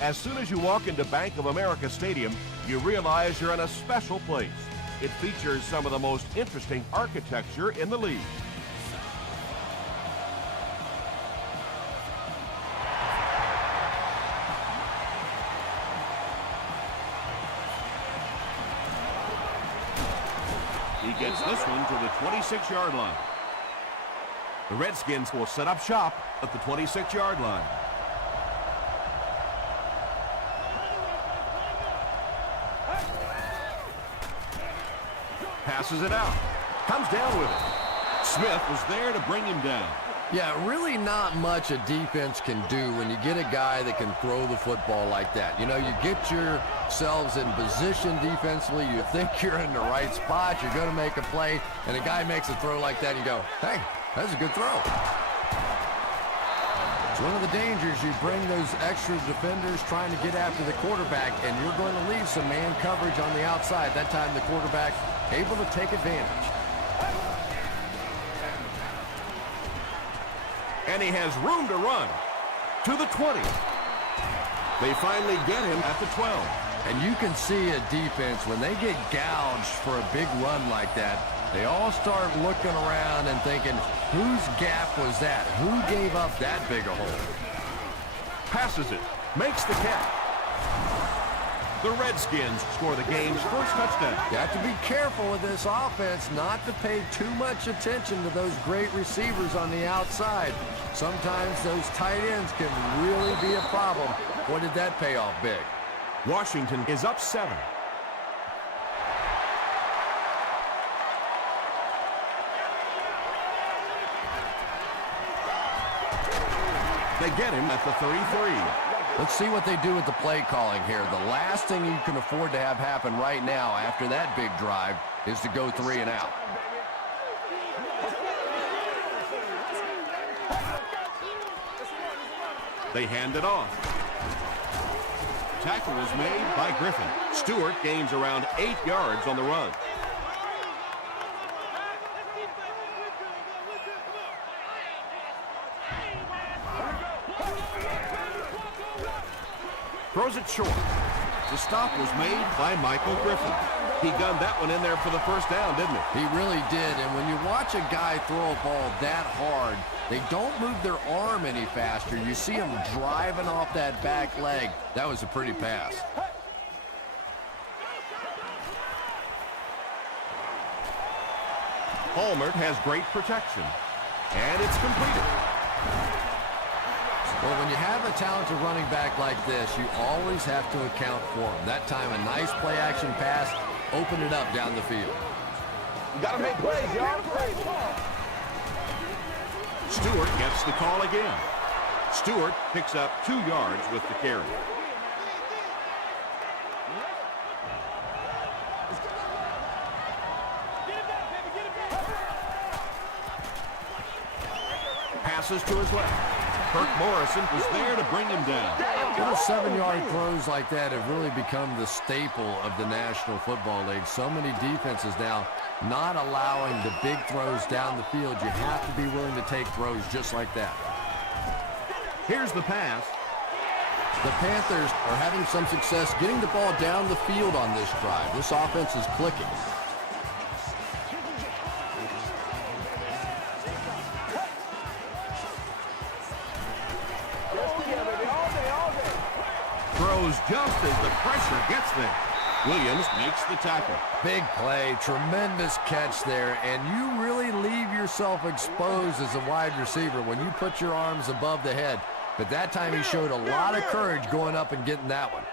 As soon as you walk into Bank of America Stadium, you realize you're in a special place. It features some of the most interesting architecture in the league. He gets this one to the 26-yard line. The Redskins will set up shop at the 26-yard line. Passes it out. Comes down with it. Smith was there to bring him down. Yeah, really not much a defense can do when you get a guy that can throw the football like that. You know, you get yourselves in position defensively. You think you're in the right spot. You're going to make a play, and a guy makes a throw like that, and you go, hey, that's a good throw. It's one of the dangers. You bring those extra defenders trying to get after the quarterback, and you're going to leave some man coverage on the outside. That time the quarterback able to take advantage. And he has room to run to the 20. They finally get him at the 12. And you can see a defense, when they get gouged for a big run like that, they all start looking around and thinking, whose gap was that? Who gave up that big a hole? Passes it, makes the catch. The Redskins score the game's first touchdown. You have to be careful with this offense not to pay too much attention to those great receivers on the outside. Sometimes those tight ends can really be a problem. Boy, did that pay off big. Washington is up 7. They get him at the 33. Let's see what they do with the play calling here. The last thing you can afford to have happen right now after that big drive is to go 3 and out. They hand it off. Tackle is made by Griffin. Stewart gains around 8 yards on the run. Throws it short. The stop was made by Michael Griffin. He gunned that one in there for the first down, didn't he? He really did, and when you watch a guy throw a ball that hard, they don't move their arm any faster. You see him driving off that back leg. That was a pretty pass. Hallmark has great protection, and it's completed. Well, when you have a talented running back like this, you always have to account for him. That time, a nice play-action pass opened it up down the field. You got to make plays, y'all. Stewart gets the call again. Stewart picks up 2 yards with the carry. Passes to his left. Kirk Morrison was there to bring him down. Little 7-yard throws like that have really become the staple of the National Football League. So many defenses now not allowing the big throws down the field. You have to be willing to take throws just like that. Here's the pass. The Panthers are having some success getting the ball down the field on this drive. This offense is clicking. Throws just as the pressure gets there. Williams makes the tackle. Big play, tremendous catch there, and you really leave yourself exposed as a wide receiver when you put your arms above the head. But that time he showed a lot of courage going up and getting that one.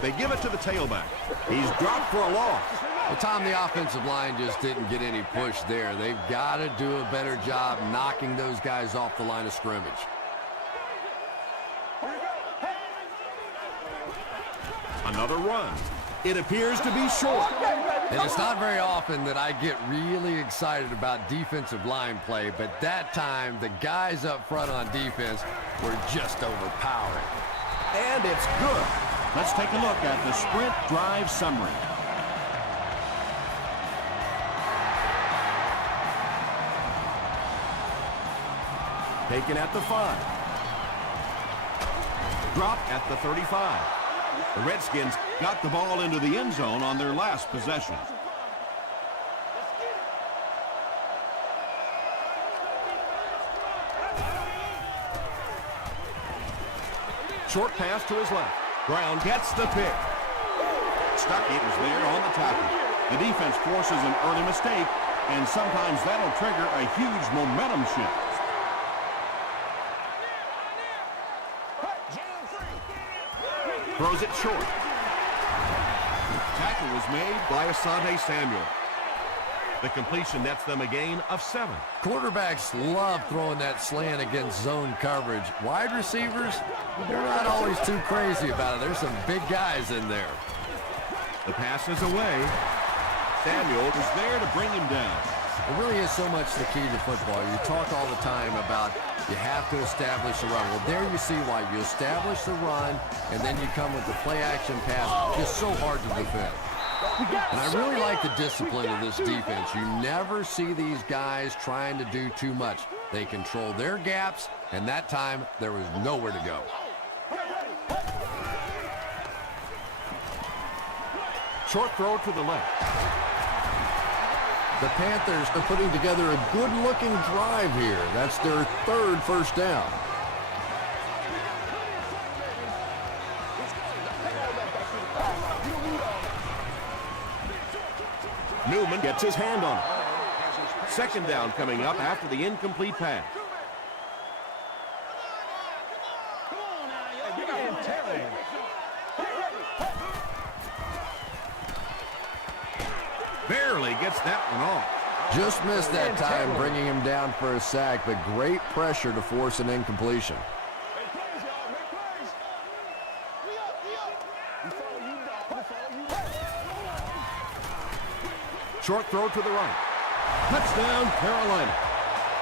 They give it to the tailback. He's dropped for a loss. Well, Tom, the offensive line just didn't get any push there. They've got to do a better job knocking those guys off the line of scrimmage. Another run. It appears to be short. And it's not very often that I get really excited about defensive line play, but that time the guys up front on defense were just overpowering. And it's good. Let's take a look at the sprint drive summary. Taken at the 5. Drop at the 35. The Redskins got the ball into the end zone on their last possession. Short pass to his left. Brown gets the pick. Stuckey was there on the tackle. The defense forces an early mistake, and sometimes that'll trigger a huge momentum shift. Throws it short. Tackle was made by Asante Samuel. The completion nets them a gain of 7. Quarterbacks love throwing that slant against zone coverage. Wide receivers, they're not always too crazy about it. There's some big guys in there. The pass is away. Samuel is there to bring him down. It really is so much the key to football. You talk all the time about you have to establish the run. Well, there you see why. You establish the run, and then you come with the play-action pass. Just so hard to defend. And I really like the discipline of this defense. You never see these guys trying to do too much. They control their gaps, and that time there was nowhere to go. Short throw to the left. The Panthers are putting together a good-looking drive here. That's their 3rd first down. Newman gets his hand on it. 2nd down coming up after the incomplete pass. Barely gets that one off. Just missed that time, bringing him down for a sack, but great pressure to force an incompletion. Short throw to the right. Touchdown, Carolina.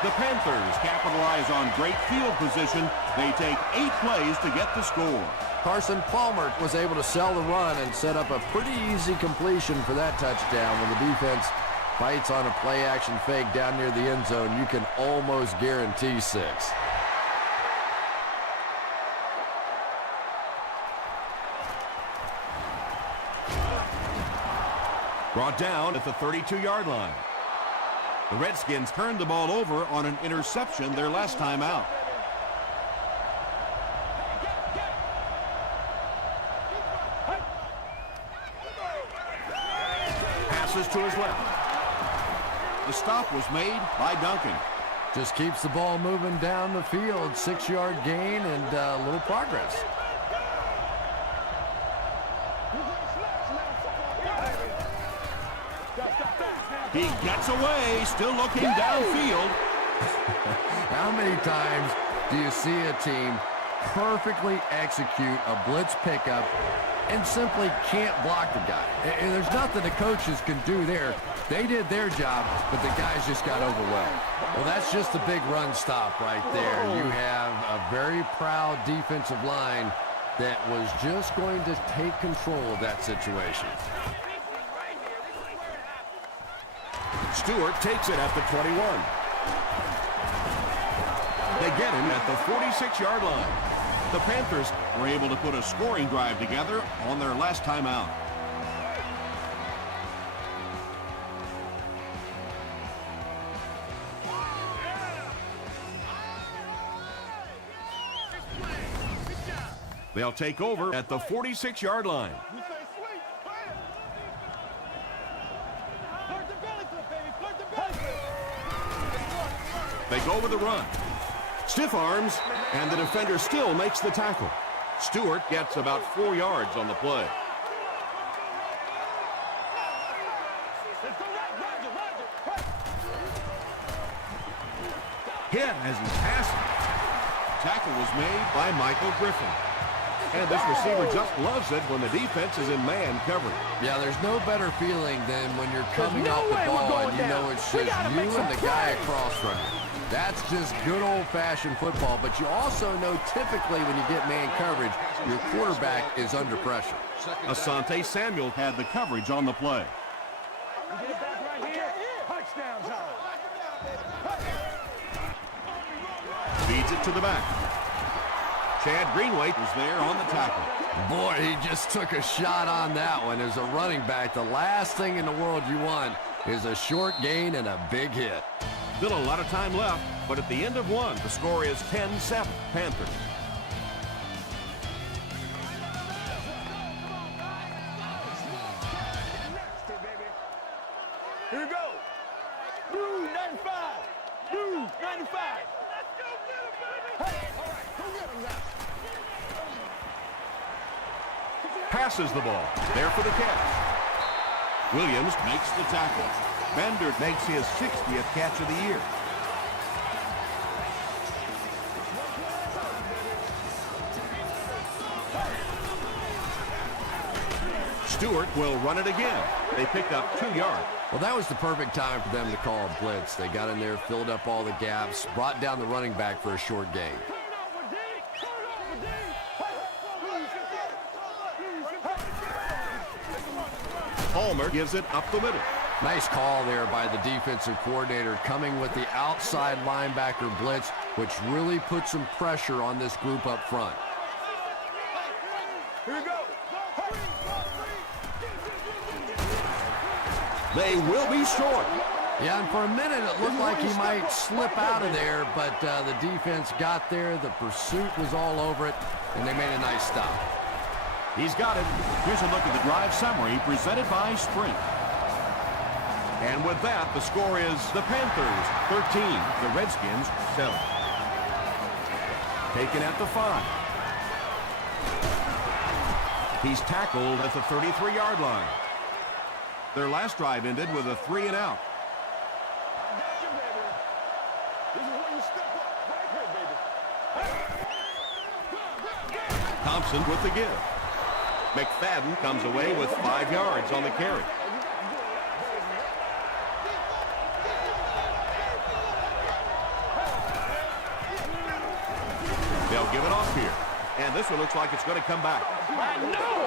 The Panthers capitalize on great field position. They take 8 plays to get the score. Carson Palmer was able to sell the run and set up a pretty easy completion for that touchdown. When the defense fights on a play-action fake down near the end zone, you can almost guarantee 6. Brought down at the 32-yard line. The Redskins turned the ball over on an interception their last time out. Passes to his left. The stop was made by Duncan. Just keeps the ball moving down the field. 6-yard gain and a little progress. He gets away, still looking downfield. How many times do you see a team perfectly execute a blitz pickup and simply can't block the guy? And there's nothing the coaches can do there. They did their job, but the guys just got overwhelmed. Well, that's just a big run stop right there. You have a very proud defensive line that was just going to take control of that situation. Stewart takes it at the 21. They get him at the 46-yard line. The Panthers are able to put a scoring drive together on their last time out. They'll take over at the 46-yard line. They go with the run. Stiff arms, and the defender still makes the tackle. Stewart gets about 4 yards on the play. Hit as he's passing. Tackle was made by Michael Griffin. And this receiver just loves it when the defense is in man coverage. Yeah, there's no better feeling than when you're coming off the ball and you know it's just you and the guy across from you. That's just good old-fashioned football, but you also know typically when you get man coverage, your quarterback is under pressure. Asante Samuel had the coverage on the play. Feeds Slides it to the back. Chad Greenway was there on the tackle. Boy, he just took a shot on that one. As a running back, the last thing in the world you want is a short gain and a big hit. Still a lot of time left, but at the end of one, the score is 10-7 Panthers. Here we go. Blue 95. Blue 95. Let's go get him, baby. Hey, all right, go get him now. Passes the ball. There for the catch. Williams makes the tackle. Bender makes his 60th catch of the year. Stewart will run it again. They pick up 2 yards. Well, that was the perfect time for them to call a blitz. They got in there, filled up all the gaps, brought down the running back for a short gain. Palmer gives it up the middle. Nice call there by the defensive coordinator, coming with the outside linebacker blitz, which really put some pressure on this group up front. Here we go. They will be short. Yeah, and for a minute it looked like he might slip out of there, but the defense got there, the pursuit was all over it, and they made a nice stop. He's got it. Here's a look at the drive summary presented by Sprint. And with that, the score is the Panthers 13, the Redskins 7. Taken at the 5. He's tackled at the 33-yard line. Their last drive ended with a 3-and-out. This is where you step up right here, baby. Thompson with the give. McFadden comes away with 5 yards on the carry. They'll give it off here. And this one looks like it's going to come back. I know!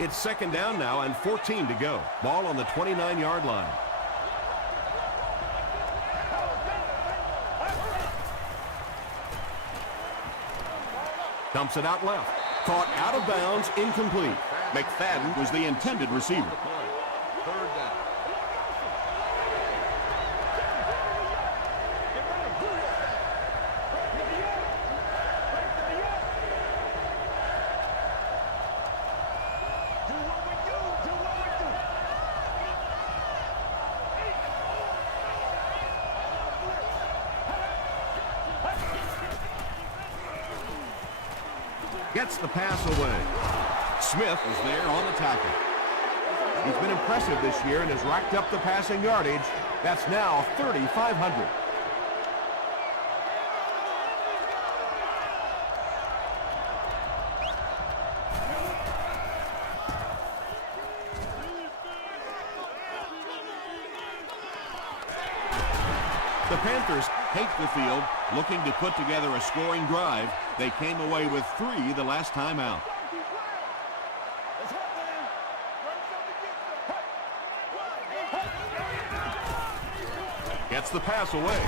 It's second down now and 14 to go. Ball on the 29-yard line. Dumps it out left. Caught out of bounds, incomplete. McFadden was the intended receiver. Third down. Gets the pass away. Smith is there on the tackle. He's been impressive this year and has racked up the passing yardage. That's now 3,500. The Panthers take the field, looking to put together a scoring drive. They came away with 3 the last time out. Gets the pass away.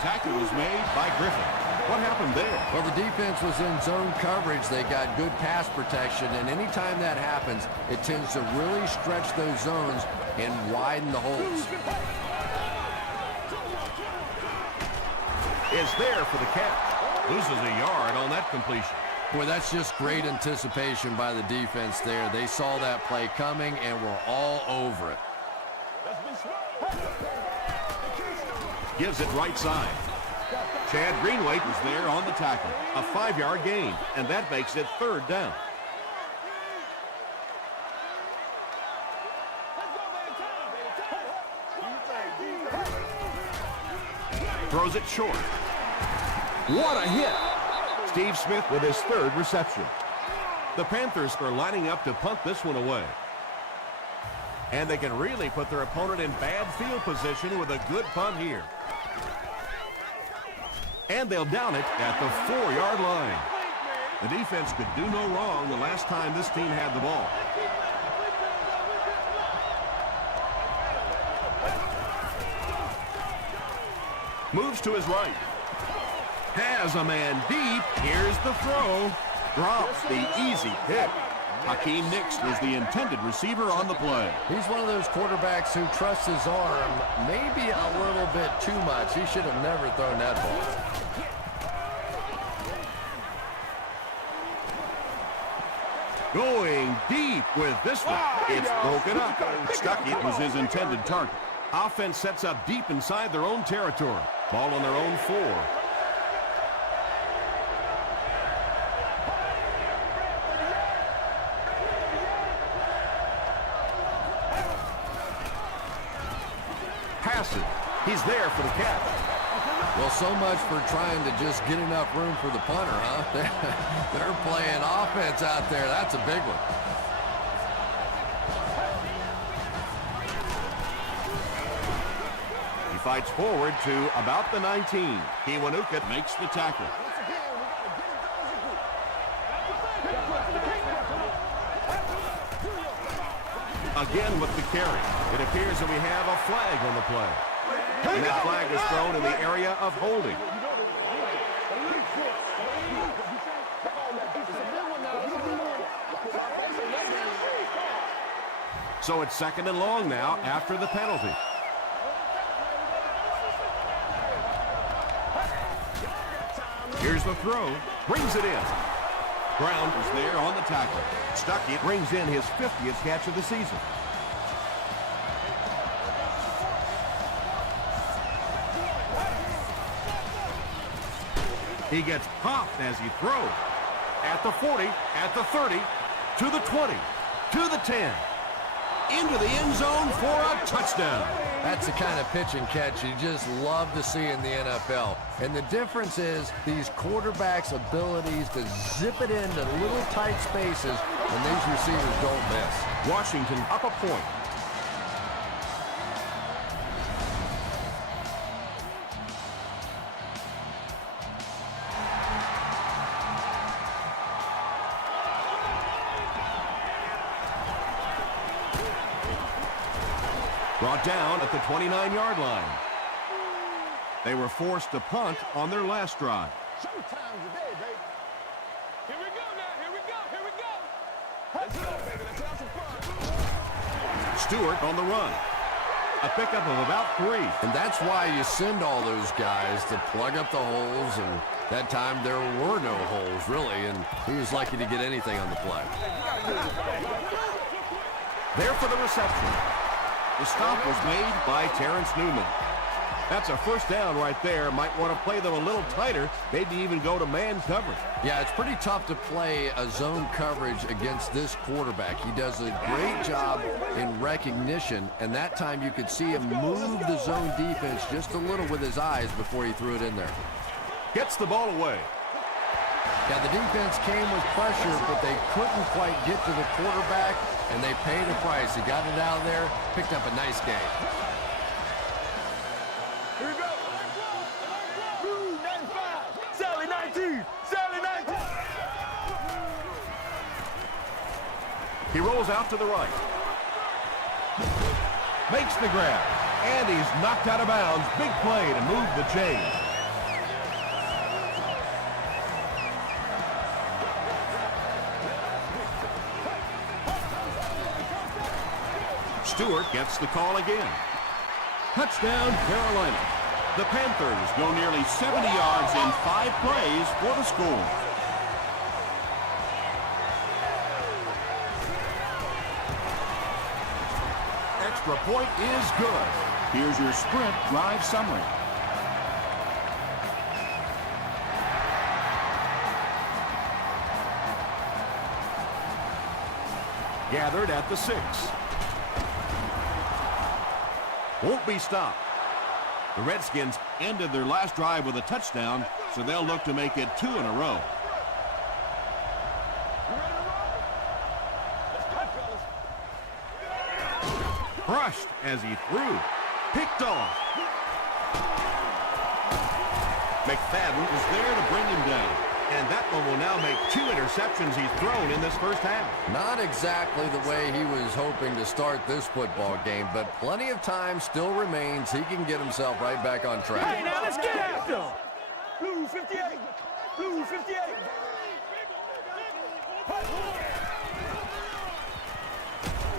Tackle was made by Griffin. What happened there? Well, the defense was in zone coverage. They got good pass protection, and anytime that happens, it tends to really stretch those zones and widen the holes. Is there for the catch. Loses a yard on that completion. Boy, that's just great anticipation by the defense there. They saw that play coming and were all over it. Gives it right side. Chad Greenway was there on the tackle. A 5-yard gain, and that makes it third down. Throws it short. What a hit! Steve Smith with his third reception. The Panthers are lining up to punt this one away. And they can really put their opponent in bad field position with a good punt here. And they'll down it at the 4-yard line. The defense could do no wrong the last time this team had the ball. Moves to his right. Has a man deep. Here's the throw. Drops the easy pick. Hakeem Nicks was the intended receiver on the play. He's one of those quarterbacks who trusts his arm maybe a little bit too much. He should have never thrown that ball. Going deep with this one. It's broken up. Stuckey was his intended target. Offense sets up deep inside their own territory. Ball on their own 4. Pass it. He's there for the catch. Well, so much for trying to just get enough room for the punter, huh? They're playing offense out there. That's a big one. He fights forward to about the 19. Kiwanuka makes the tackle. Again with the carry. It appears that we have a flag on the play. And that flag was thrown in the area of holding. So it's 2nd and long now after the penalty. Here's the throw. Brings it in. Brown is there on the tackle. Stuckey brings in his 50th catch of the season. He gets popped as he throws. At the 40, at the 30, to the 20, to the 10. Into the end zone for a touchdown. That's the kind of pitch and catch you just love to see in the NFL. And the difference is these quarterbacks' abilities to zip it into little tight spaces and these receivers don't miss. Washington up a point. Brought down at the 29-yard line. They were forced to punt on their last drive. Showtime today, baby. Here we go now. Here we go. Here we go. Let's go, baby. Let's have some fun. Stewart on the run. A pickup of about 3. And that's why you send all those guys to plug up the holes, and that time there were no holes, really, and he was lucky to get anything on the play. There for the reception. The stop was made by Terrence Newman. That's a first down right there. Might want to play them a little tighter, maybe even go to man coverage. Yeah, it's pretty tough to play a zone coverage against this quarterback. He does a great job in recognition, and that time you could see him move the zone defense just a little with his eyes before he threw it in there. Gets the ball away. Yeah, the defense came with pressure, but they couldn't quite get to the quarterback, and they paid a price. He got it out of there, picked up a nice game. Here we go. Blue 95. Sally 19. Sally 19. He rolls out to the right. Makes the grab. And he's knocked out of bounds. Big play to move the chain. Stewart gets the call again. Touchdown, Carolina. The Panthers go nearly 70 yards in 5 plays for the score. Extra point is good. Here's your sprint drive summary. Gathered at the 6. Won't be stopped. The Redskins ended their last drive with a touchdown, so they'll look to make it 2 in a row. Crushed as he threw. Picked off. McFadden is there to bring him down. And that one will now make 2 interceptions he's thrown in this first half. Not exactly the way he was hoping to start this football game, but plenty of time still remains. He can get himself right back on track. Hey, now let's get after him. Blue 58. Blue 58.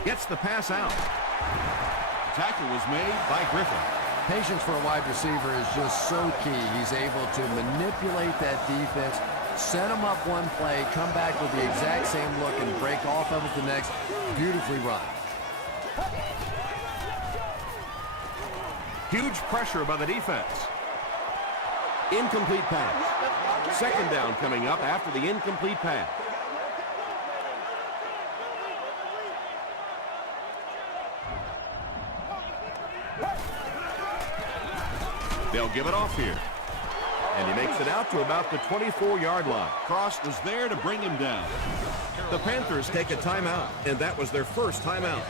Gets the pass out. The tackle was made by Griffin. Patience for a wide receiver is just so key. He's able to manipulate that defense, set them up one play, come back with the exact same look, and break off of it the next. Beautifully run. Huge pressure by the defense. Incomplete pass. Second down coming up after the incomplete pass. They'll give it off here. And he makes it out to about the 24-yard line. Cross was there to bring him down. The Panthers take a timeout, and that was their first timeout.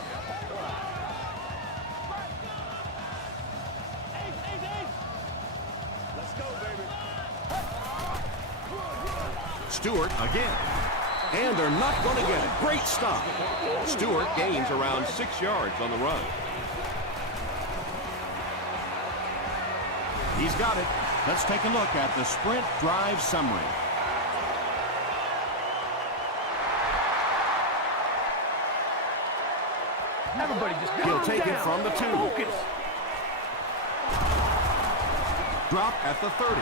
Stewart again. And they're not going to get it. Great stop. Stewart gains around 6 yards on the run. He's got it. Let's take a look at the sprint drive summary. Everybody just He'll take it from the 2. Focus. Drop at the 30.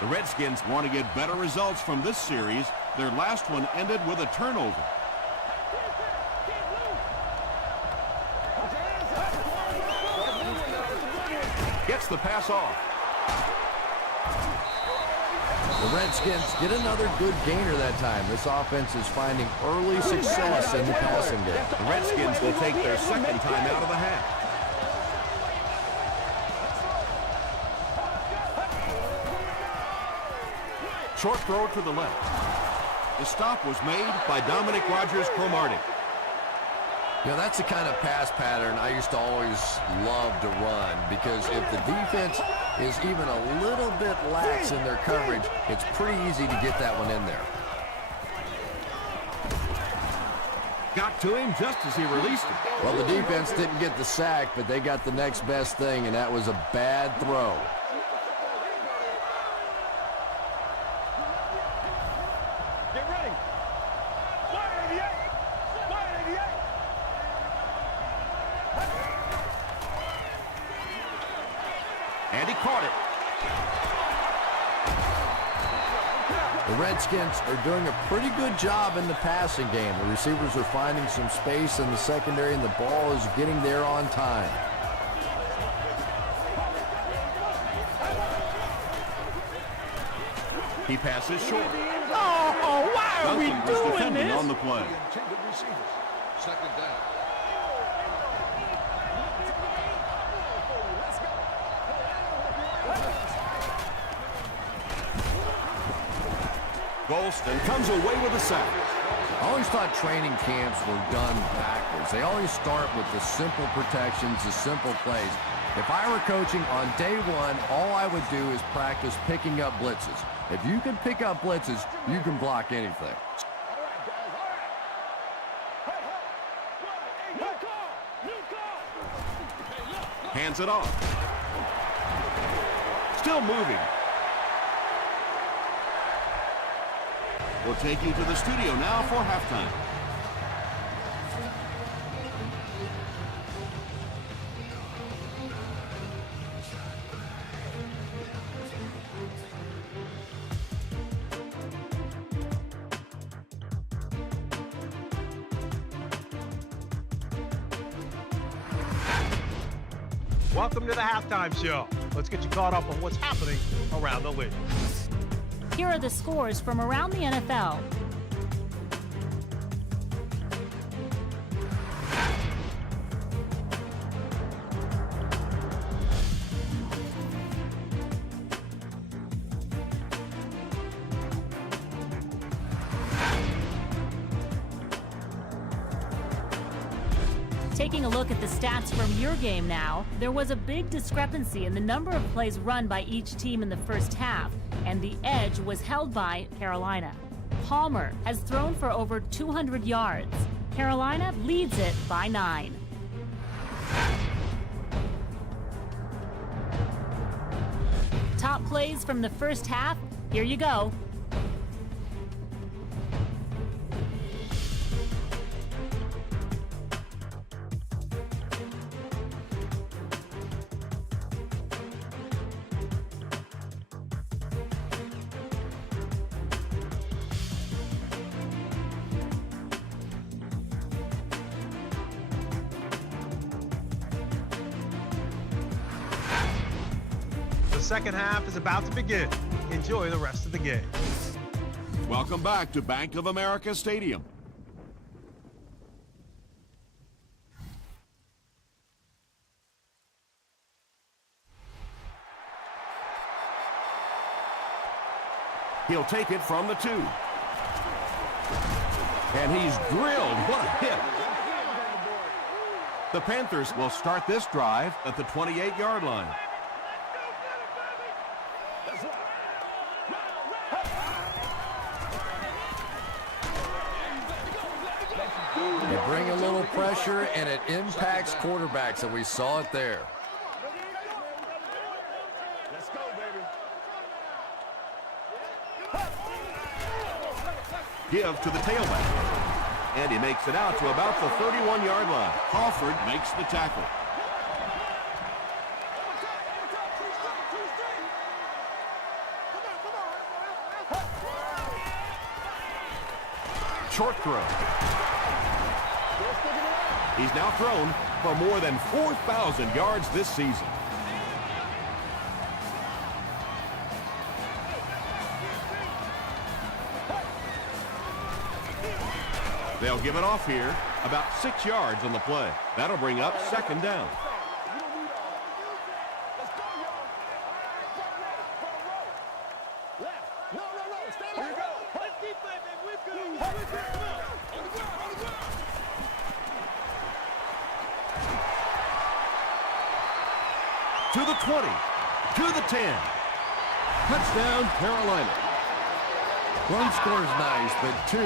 The Redskins want to get better results from this series. Their last one ended with a turnover. Gets the pass off. The Redskins get another good gainer that time. This offense is finding early success in the passing game. The Redskins will take their second time out of the half. Short throw to the left. The stop was made by Dominic Rodgers-Cromartie. You know, that's the kind of pass pattern I used to always love to run, because if the defense is even a little bit lax in their coverage, it's pretty easy to get that one in there. Got to him just as he released it. Well, the defense didn't get the sack, but they got the next best thing, and that was a bad throw. Get ready. Wide 88. Wide 88. And he caught it. The Redskins are doing a pretty good job in the passing game. The receivers are finding some space in the secondary, and the ball is getting there on time. He passes short. Oh, why are we Duncan was doing defending this? on the play. Second down. Golston comes away with a sack. I always thought training camps were done backwards. They always start with the simple protections, the simple plays. If I were coaching on day one, all I would do is practice picking up blitzes. If you can pick up blitzes, you can block anything. Hands it off. Still moving. We'll take you to the studio now for halftime. Welcome to the halftime show. Let's get you caught up on what's happening around the league. Here are the scores from around the NFL. Taking a look at the stats from your game now, there was a big discrepancy in the number of plays run by each team in the first half, and the edge was held by Carolina. Palmer has thrown for over 200 yards. Carolina leads it by 9. Top plays from the first half, here you go. The second half is about to begin. Enjoy the rest of the game. Welcome back to Bank of America Stadium. He'll take it from the 2. And he's drilled. What a hit. The Panthers will start this drive at the 28-yard line. You bring a little pressure, and it impacts quarterbacks, and we saw it there. Let's go, baby. Give to the tailback. And he makes it out to about the 31-yard line. Crawford makes the tackle. Short throw. He's now thrown for more than 4,000 yards this season. They'll give it off here, about 6 yards on the play. That'll bring up second down. To the 20, to the 10. Touchdown, Carolina. One score is nice, but 2,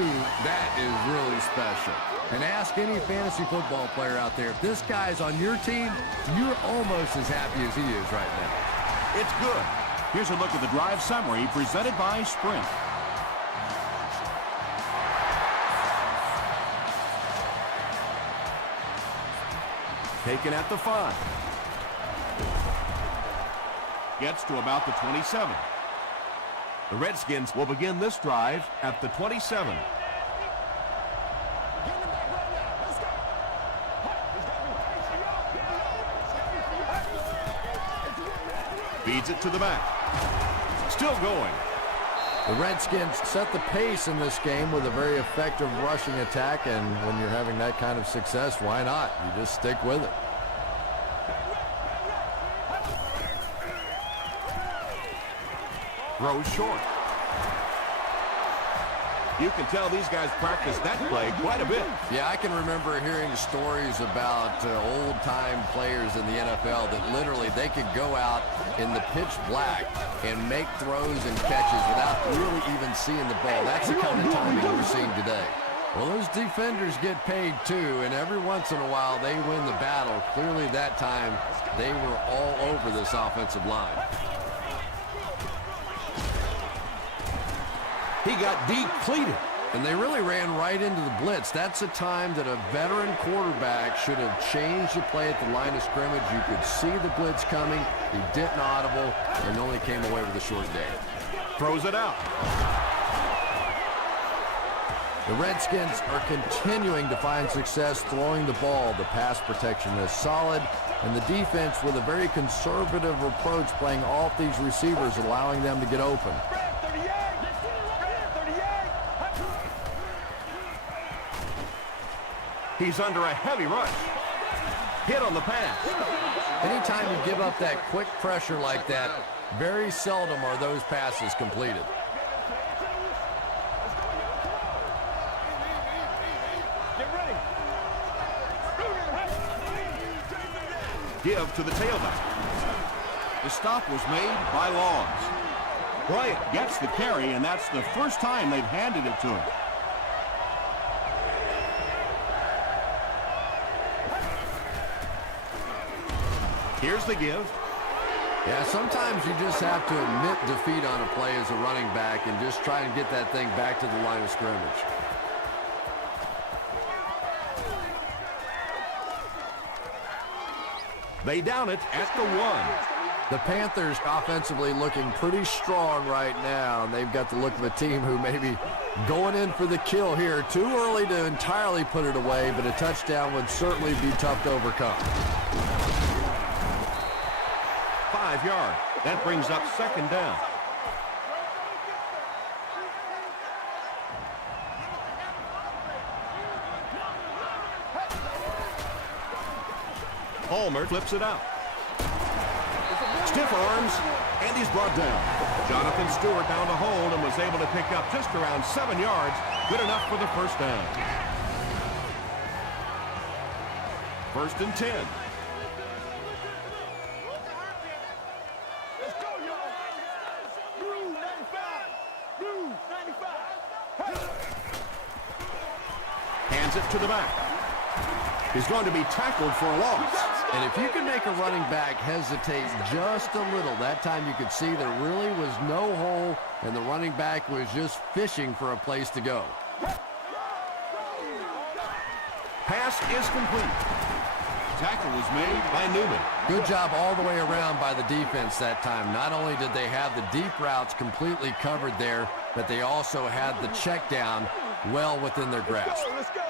that is really special. And ask any fantasy football player out there, if this guy's on your team, you're almost as happy as he is right now. It's good. Here's a look at the drive summary presented by Sprint. Taken at the 5. Gets to about the 27. The Redskins will begin this drive at the 27. Feeds it to the back. Still going. The Redskins set the pace in this game with a very effective rushing attack, and when you're having that kind of success, why not? You just stick with it. Throws short. You can tell these guys practice that play quite a bit. Yeah, I can remember hearing stories about old-time players in the NFL that literally they could go out in the pitch black and make throws and catches without really even seeing the ball. That's the kind of timing we're seeing today. Well, those defenders get paid too, and every once in a while they win the battle. Clearly that time they were all over this offensive line. He got depleted. And they really ran right into the blitz. That's a time that a veteran quarterback should have changed the play at the line of scrimmage. You could see the blitz coming. He didn't audible and only came away with a short gain. Throws it out. The Redskins are continuing to find success throwing the ball. The pass protection is solid, and the defense with a very conservative approach playing off these receivers, allowing them to get open. He's under a heavy rush. Hit on the pass. Anytime you give up that quick pressure like that, very seldom are those passes completed. give to the tailback. The stop was made by Laws. Bryant gets the carry, and that's the first time they've handed it to him. Here's the give. Yeah, sometimes you just have to admit defeat on a play as a running back and just try and get that thing back to the line of scrimmage. They down it at the 1. The Panthers offensively looking pretty strong right now. They've got the look of a team who may be going in for the kill here. Too early to entirely put it away, but a touchdown would certainly be tough to overcome. 5 yards. That brings up second down. Palmer flips it out. Stiff arms, and he's brought down. Jonathan Stewart down to hold and was able to pick up just around 7 yards. Good enough for the first down. 1st and 10. Let's go, y'all. Blue 95. Blue 95. Hands it to the back. He's going to be tackled for a loss. And if you can make a running back hesitate just a little, that time you could see there really was no hole, and the running back was just fishing for a place to go. Pass is complete. Tackle was made by Newman. Good job all the way around by the defense that time. Not only did they have the deep routes completely covered there, but they also had the check down well within their grasp. Let's go.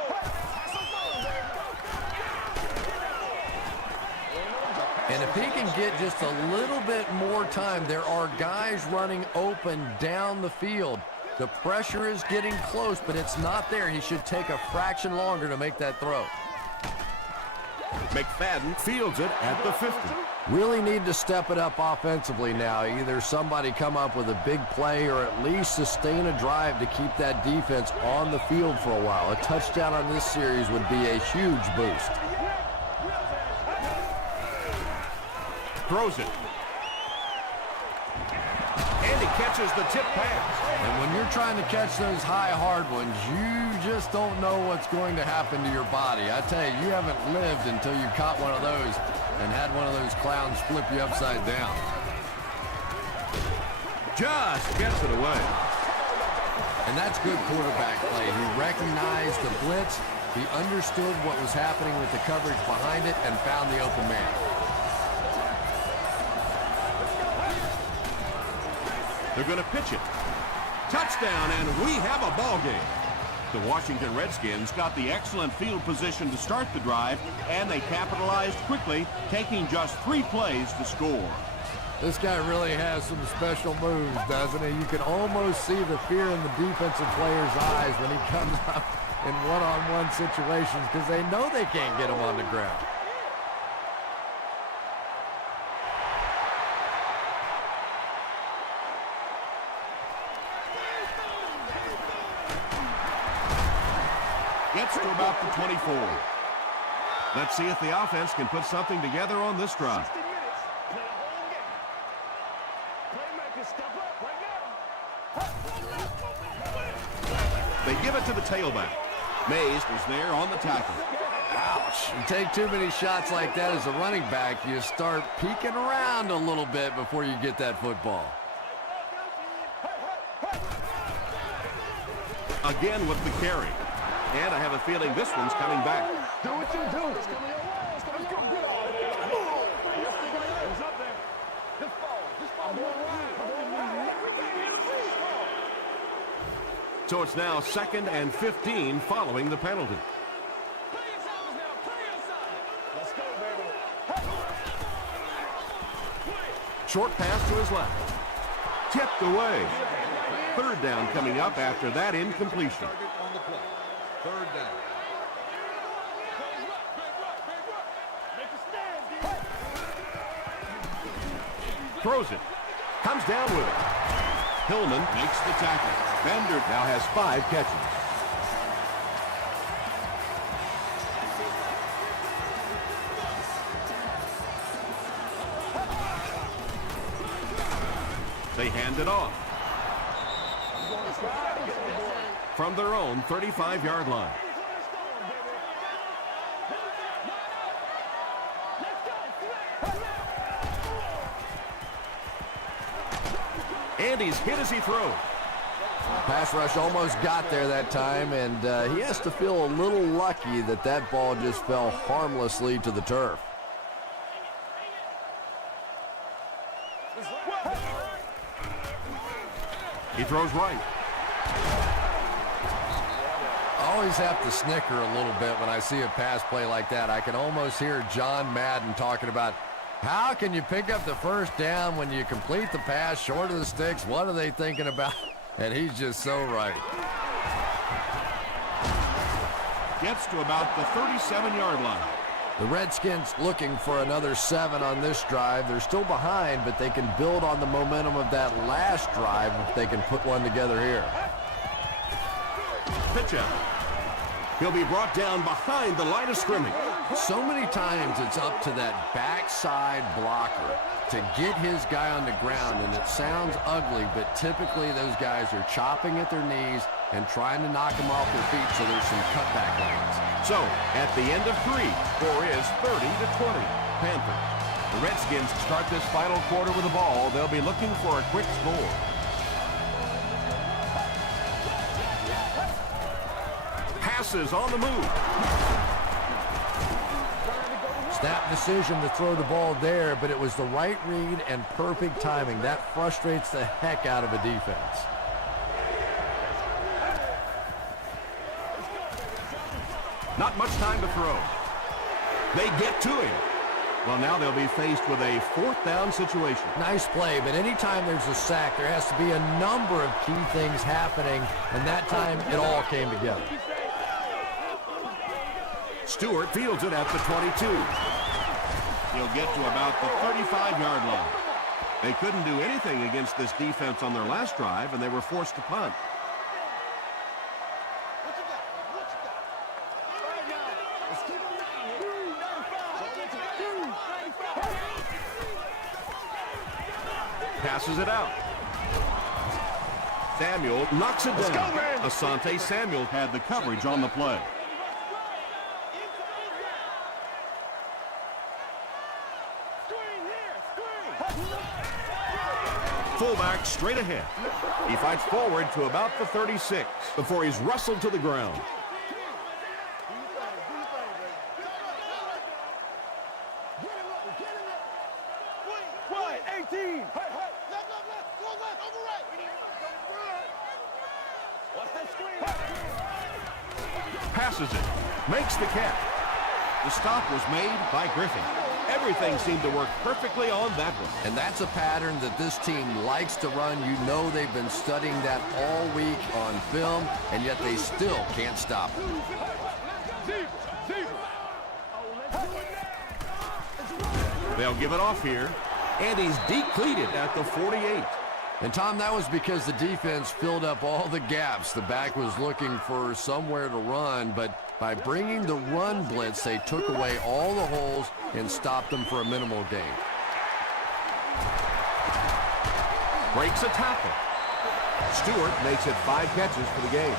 And if he can get just a little bit more time, there are guys running open down the field. The pressure is getting close, but it's not there. He should take a fraction longer to make that throw. McFadden fields it at the 50. Really need to step it up offensively now. Either somebody come up with a big play or at least sustain a drive to keep that defense on the field for a while. A touchdown on this series would be a huge boost. Throws it. And he catches the tip pass. And when you're trying to catch those high, hard ones, you just don't know what's going to happen to your body. I tell you, you haven't lived until you caught one of those and had one of those clowns flip you upside down. Just gets it away. And that's good quarterback play. He recognized the blitz, he understood what was happening with the coverage behind it, and found the open man. They're going to pitch it. Touchdown, and we have a ball game. The Washington Redskins got the excellent field position to start the drive, and they capitalized quickly, taking just 3 plays to score. This guy really has some special moves, doesn't he? You can almost see the fear in the defensive player's eyes when he comes up in one-on-one situations because they know they can't get him on the ground. Gets to about the 24. Let's see if the offense can put something together on this drive. 60 minutes. Play a whole game. Playmakers step up right now. They give it to the tailback. Mays was there on the tackle. Ouch. You take too many shots like that as a running back, you start peeking around a little bit before you get that football. Again with the carry. And I have a feeling this one's coming back. Do what you do. It's coming your way. Let's go. Get out of there. It's up there. Just fall. Just fall. So it's now 2nd and 15 following the penalty. Let's go, baby. Short pass to his left. Tipped away. 3rd down coming up after that incompletion. Target on the play. 3rd down. Throws it. Comes down with it. Hillman makes the tackle. Bender now has 5 catches. They hand it off. From their own 35-yard line. And he's hit as he throws. Pass rush almost got there that time, and he has to feel a little lucky that that ball just fell harmlessly to the turf. He throws right. I always have to snicker a little bit when I see a pass play like that. I can almost hear John Madden talking about, how can you pick up the first down when you complete the pass short of the sticks? What are they thinking about? And he's just so right. Gets to about the 37-yard line. The Redskins looking for another 7 on this drive. They're still behind, but they can build on the momentum of that last drive if they can put one together here. Pitch out. He'll be brought down behind the line of scrimmage. So many times it's up to that backside blocker to get his guy on the ground, and it sounds ugly, but typically those guys are chopping at their knees and trying to knock them off their feet, so there's some cutback lanes. So, at the end of 3, score is 30-20, Panthers. The Redskins start this final quarter with the ball. They'll be looking for a quick score. Passes on the move. Snap decision to throw the ball there, but it was the right read and perfect timing. That frustrates the heck out of a defense. Not much time to throw. They get to him. Well, now they'll be faced with a 4th down situation. Nice play, but anytime there's a sack, there has to be a number of key things happening, and that time it all came together. Stewart fields it at the 22. He'll get to about the 35-yard line. They couldn't do anything against this defense on their last drive, and they were forced to punt. Passes it out. Samuel knocks it down. Asante Samuel had the coverage on the play. Fullback straight ahead. He fights forward to about the 36 before he's wrestled to the ground. Passes it. Makes the catch. The stop was made by Griffin. Everything seemed to work perfectly on that one. And that's a pattern that this team likes to run. You know they've been studying that all week on film, and yet they still can't stop it. They'll give it off here, and he's depleted at the 48. And, Tom, that was because the defense filled up all the gaps. The back was looking for somewhere to run, but by bringing the run blitz, they took away all the holes and stopped them for a minimal gain. Breaks a tackle. Stewart makes it 5 catches for the game.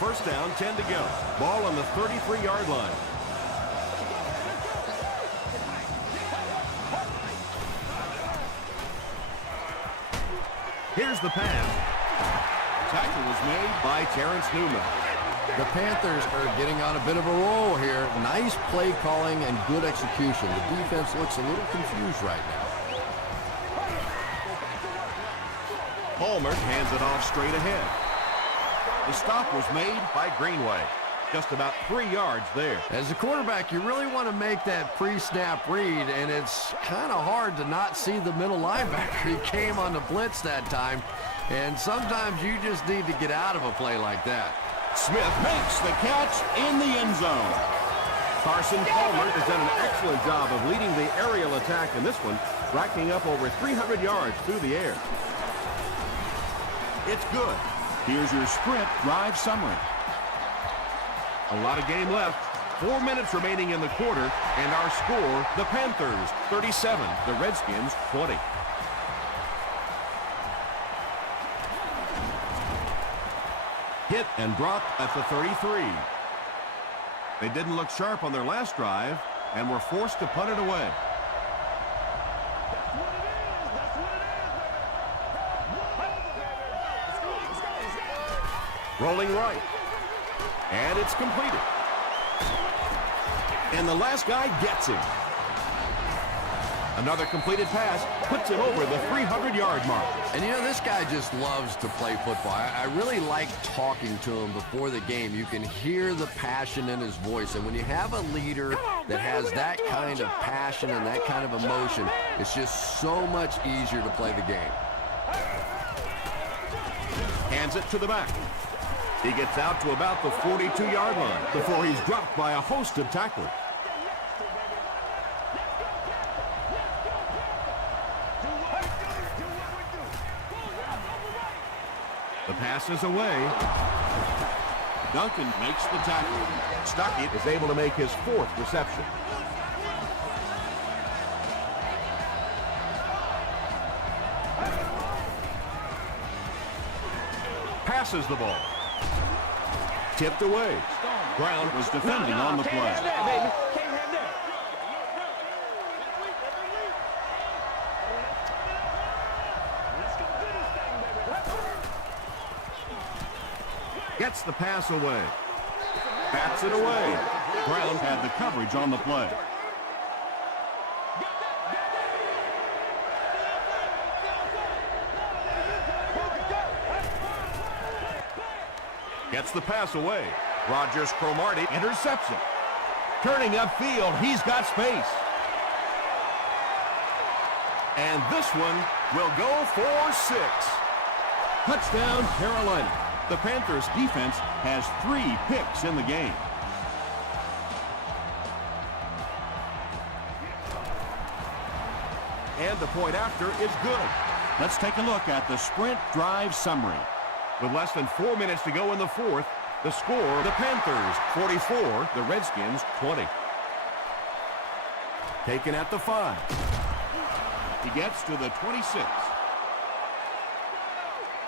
First down, 10 to go. Ball on the 33-yard line. Here's the pass. Tackle was made by Terrence Newman. The Panthers are getting on a bit of a roll here. Nice play calling and good execution. The defense looks a little confused right now. Palmer hands it off straight ahead. The stop was made by Greenway. Just about 3 yards there. As a quarterback, you really want to make that pre-snap read, and it's kind of hard to not see the middle linebacker. He came on the blitz that time, and sometimes you just need to get out of a play like that. Smith makes the catch in the end zone. Carson Palmer has done an excellent job of leading the aerial attack in this one, racking up over 300 yards through the air. It's good. Here's your sprint drive summary. A lot of game left. 4 minutes remaining in the quarter, and our score, the Panthers 37, the Redskins 20. And dropped at the 33. They didn't look sharp on their last drive and were forced to punt it away. Rolling right. And it's completed. And the last guy gets him. Another completed pass puts him over the 300-yard mark. And you know, this guy just loves to play football. I really like talking to him before the game. You can hear the passion in his voice. And when you have a leader that has that kind of passion and that kind of emotion, it's just so much easier to play the game. Hands it to the back. He gets out to about the 42-yard line before he's dropped by a host of tacklers. The pass is away. Duncan makes the tackle. Stuckey is able to make his 4th reception. Passes the ball. Tipped away. Brown was defending on the play. Can't have that, baby. Can't have that. Gets the pass away. Bats it away. Brown had the coverage on the play. Gets the pass away. Rogers Cromartie intercepts it. Turning upfield, he's got space. And this one will go for 6. Touchdown, Carolina. The Panthers defense has 3 picks in the game. And the point after is good. Let's take a look at the sprint drive summary. With less than 4 minutes to go in the 4th, the score, the Panthers 44, the Redskins 20. Taken at the 5. He gets to the 26.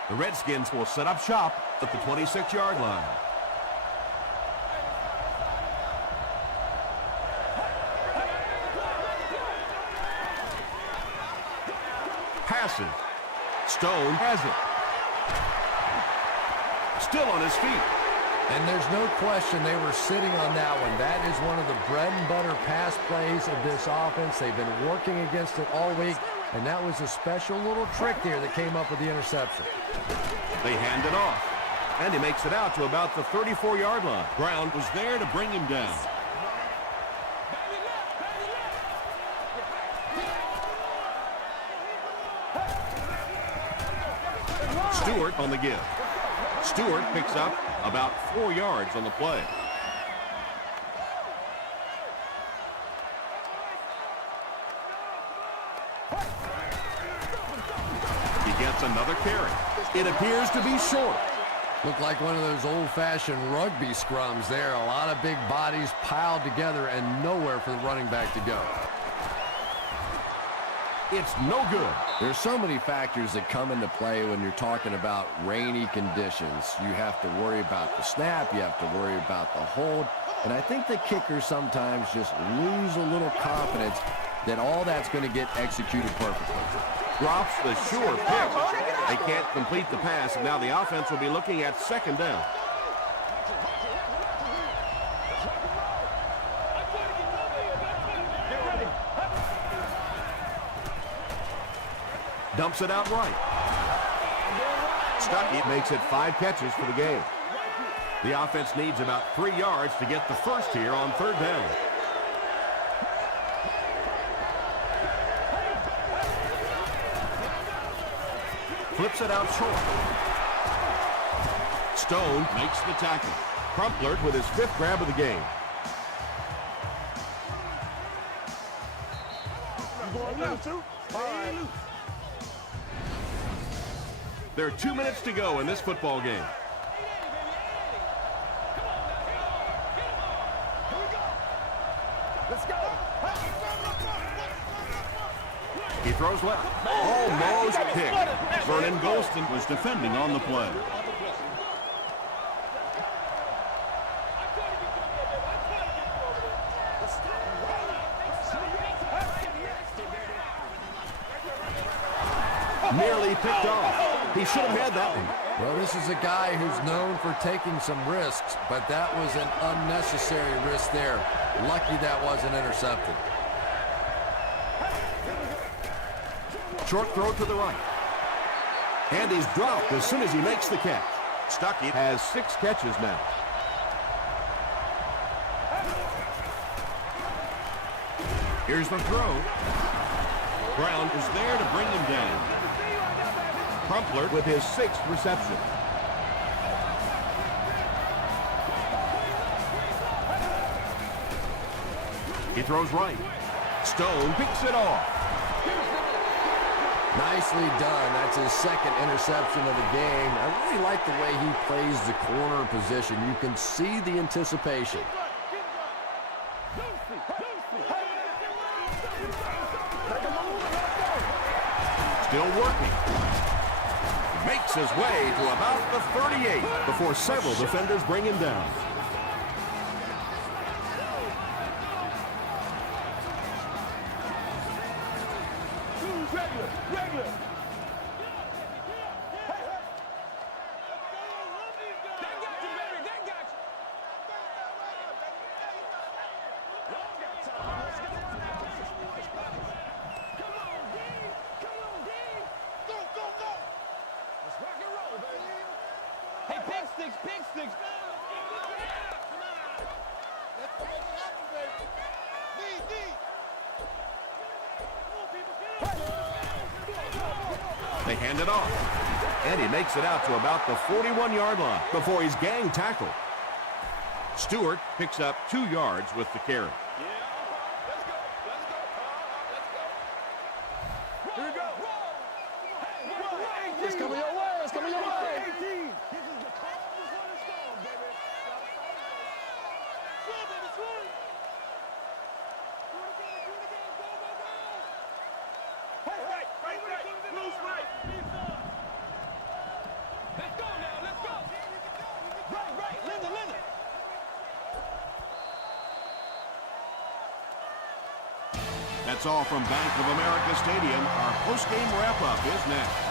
The Redskins will set up shop at the 26-yard line. Passes. Stone has it. Still on his feet. And there's no question they were sitting on that one. That is one of the bread and butter pass plays of this offense. They've been working against it all week, and that was a special little trick there that came up with the interception. They hand it off, and he makes it out to about the 34-yard line. Brown was there to bring him down. Stewart on the give. Stewart picks up about 4 yards on the play. He gets another carry. It appears to be short. Looked like one of those old-fashioned rugby scrums there. A lot of big bodies piled together and nowhere for the running back to go. It's no good. There's so many factors that come into play when you're talking about rainy conditions. You have to worry about the snap. You have to worry about the hold. And I think the kickers sometimes just lose a little confidence that all that's going to get executed perfectly. Drops the sure pick. They can't complete the pass, and now the offense will be looking at 2nd down. Dumps it out right. Stuckey makes it 5 catches for the game. The offense needs about 3 yards to get the first here on 3rd down. Flips it out short. Stone makes the tackle. Crumpler with his 5th grab of the game. You going loose, too? All right. There are 2 minutes to go in this football game. Let's go. He throws left. Almost picked. Vernon Golston was defending on the play. Nearly picked off. He should have had that one. Well, this is a guy who's known for taking some risks, but that was an unnecessary risk there. Lucky that wasn't intercepted. Short throw to the right. And he's dropped as soon as he makes the catch. Stuckey has 6 catches now. Here's the throw. Brown is there to bring him down. Crumpler with his 6th reception. He throws right. Stone picks it off. Nicely done. That's his 2nd interception of the game. I really like the way he plays the corner position. You can see the anticipation. Still working. Makes his way to about the 38 before several defenders bring him down. Regular. Hey, pick sticks. They hand it off. And he makes it out to about the 41-yard line before he's gang tackled. Stewart picks up 2 yards with the carry. Here we go. It's coming your way. This is the calm before the storm, baby. Swim, baby, swim. Do it again. Go. Hey, right. Loose right. Let's go now. Right. Linda. That's all from Bank of America Stadium. Our post-game wrap-up is next.